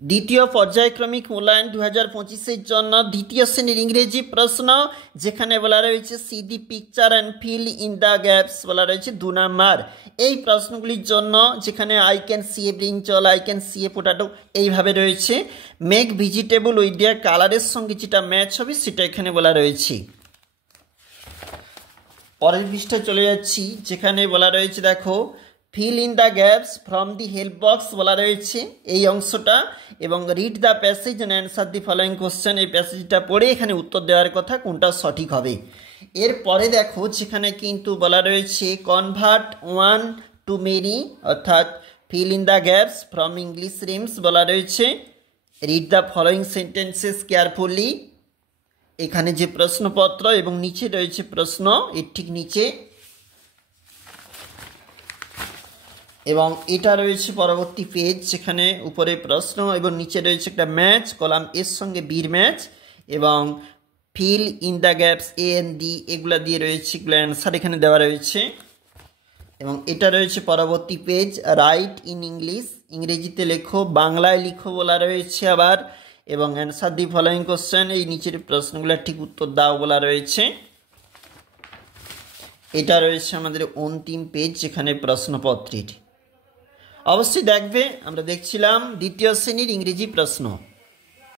দ্বিতীয় পর্যায়ক্রমিক মূল্যায়ন 2025-এর জন্য দ্বিতীয় শ্রেণীর ইংরেজি প্রশ্ন, যেখানে বলা রয়েছে see the picture and fill in the gaps, বলা রয়েছে 2 নাম্বার। এই প্রশ্নগুলির জন্য যেখানে I can see a brinjal, I can see a potato এইভাবে রয়েছে, মেক ভেজিটেবল উইথ দেয়ার কালারের সঙ্গে যেটা ম্যাচ হবে সেটা এখানে বলা রয়েছে। পরের পৃষ্ঠায় চলে যাচ্ছি, যেখানে বলা রয়েছে দেখো feel in the gaps from the help box বলা রয়েছে এই অংশটা, এবং read the passage and answer the following question, এই প্যাসেজটা পড়ে এখানে উত্তর দেওয়ার কথা, কোনটা সঠিক হবে। এরপরে দেখো যেখানে কিন্তু বলা রয়েছে কনভার্ট ওয়ান টু মেনি, অর্থাৎ feel in the gaps from English rims বলা রয়েছে, read the following sentences carefully. এখানে যে প্রশ্নপত্র এবং নিচে রয়েছে প্রশ্ন, এর ঠিক নিচে, এবং এটা রয়েছে পরবর্তী পেজ, যেখানে উপরে প্রশ্ন এবং নিচে রয়েছে একটা ম্যাচ, কলাম এর সঙ্গে বির ম্যাচ, এবং feel in the gaps A N D এগুলা দিয়ে রয়েছে, এগুলো অ্যান্সার এখানে দেওয়া রয়েছে। এবং এটা রয়েছে পরবর্তী পেজ, রাইট ইন ইংলিশ, ইংরেজিতে লেখো, বাংলায় লিখো বলা রয়েছে আবার, এবং অ্যান্সার দি ফলোয়িং কোশ্চেন, এই নিচের প্রশ্নগুলোর ঠিক উত্তর দাও বলা রয়েছে। এটা রয়েছে আমাদের অন্তিম পেজ, যেখানে প্রশ্নপত্রের। অবশ্যই দেখবে, আমরা দেখছিলাম দ্বিতীয় শ্রেণীর ইংরেজি প্রশ্ন।